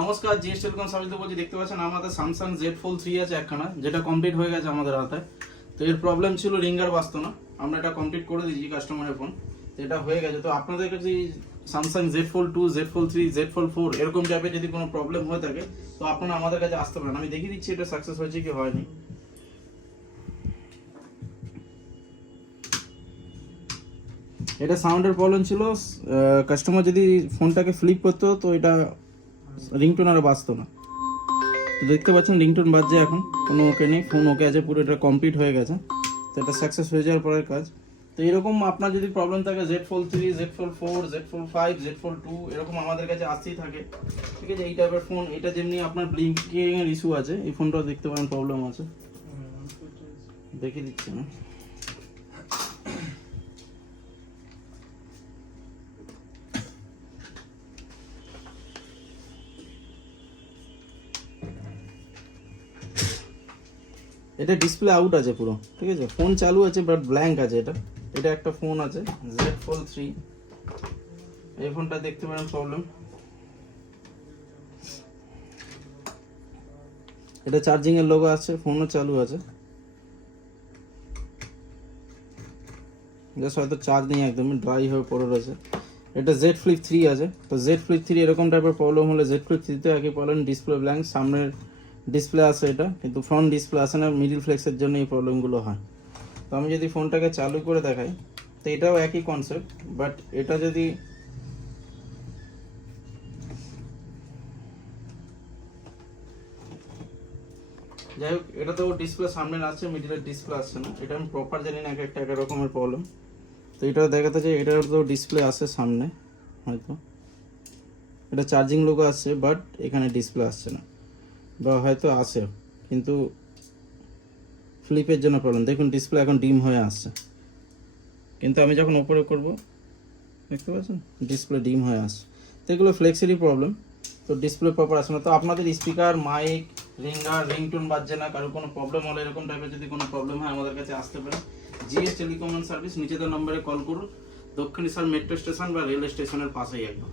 নমস্কার, GS telecom service বলছি। দেখতে পাচ্ছেন আমাদের স্যামসাং জেড ফোল্ড 3 আছে একখানা, যেটা কমপ্লিট হয়ে গেছে আমাদের হাতে। তো এর প্রবলেম ছিল রিঙ্গার বাজতো না, আমরা এটা কমপ্লিট করে দিয়েছি কাস্টমারের ফোন, এটা হয়ে গেছে। তো আপনাদের কাছে Samsung Z fold 2, Z fold 3, Z fold 4 এরকম টাইপের যদি কোনো প্রবলেম হয়ে থাকে তো আপনারা আমাদের কাছে আসতে পারেন। আমি দেখিয়ে দিচ্ছি এটা সাকসেস হয়েছে কি হয়নি। এটা সাউন্ডের প্রবলেম ছিল। কাস্টমার যদি ফোনটাকে ফ্লিপ করতো তো এটা রিংটোন আর বাজতো না। তো দেখতে পাচ্ছেন রিংটোন বাজছে, এখন কোনো ওকে নেই, ফোন ওকে আছে, পুরো এটা কমপ্লিট হয়ে গেছে। তো এটা সাকসেস হয়ে যাওয়ার পরের কাজ। তো এরকম আপনার যদি প্রবলেম থাকে Z fold 3, Z fold 4, Z fold 5, Z fold 2 এরকম আমাদের কাছে আসতেই থাকে, ঠিক আছে। এই টাইপের ফোন, এটা যেমনি আপনার ব্লিঙ্কিং এর ইস্যু আছে, এই ফোনটাও দেখতে পারেন প্রবলেম আছে, দেখিয়ে দিচ্ছি না। এটা ডিসপ্লে আউট আছে পুরো, ঠিক আছে। ফোন চালু আছে বাট ব্ল্যাঙ্ক আছে। এটা একটা ফোন আছে জেড ফোল্ড 3, এই ফোনটা দেখতে পারেন প্রবলেম। এটা চার্জিং এর লোগো আছে, ফোনও চালু আছে, জাস্ট হয়তো চার্জ নেই, একদমই ড্রাই হয়ে পড়ে রয়েছে। এটা জেড ফ্লিপ 3 আছে। তো জেড ফ্লিপ 3 এরকম টাইপের প্রবলেম হলে জেড ফ্লিপ 3 তে একই প্রবলেম, ডিসপ্লে ব্ল্যাঙ্ক, সামনের ডিসপ্লে আছে এটা, কিন্তু ফ্রন্ট ডিসপ্লে আসে না, মিডিল ফ্লেক্সের জন্য এই প্রবলেমগুলো হয়। তো আমি যদি ফোনটাকে চালু করে দেখাই তো এটাও একই কনসেপ্ট, বাট এটা যদি যাই হোক, এটা তো ডিসপ্লে সামনে আসছে, মিডিলের ডিসপ্লে আসছে না। এটা আমি প্রপার জানি না, এক রকমের প্রবলেম। তো এটাও দেখাতে চাই, এটার তো ডিসপ্লে আসে সামনে, হয়তো এটা চার্জিং লোগো আসছে বাট এখানে ডিসপ্লে আসছে না, বা হয়তো আসে কিন্তু ফ্লিপের জন্য প্রবলেম। দেখুন ডিসপ্লে এখন ডিম হয়ে আসছে, কিন্তু আমি যখন ওপরে করব দেখতে পাচ্ছেন ডিসপ্লে ডিম হয়ে আসছে। তো এগুলো ফ্লেক্সিরই প্রবলেম, তো ডিসপ্লে প্রপার আসে না। তো আপনাদের স্পিকার, মাইক, রিঙ্গার, রিংটোন বাজছে না, কারো কোনো প্রবলেম হলে, এরকম টাইপের যদি কোনো প্রবলেম হয় আমাদের কাছে আসতে পারে। জিএস টেলিকম সার্ভিস, নিচে তো নম্বরে কল করুন, দক্ষিণেশ্বর মেট্রো স্টেশন বা রেল স্টেশনের পাশেই একদম।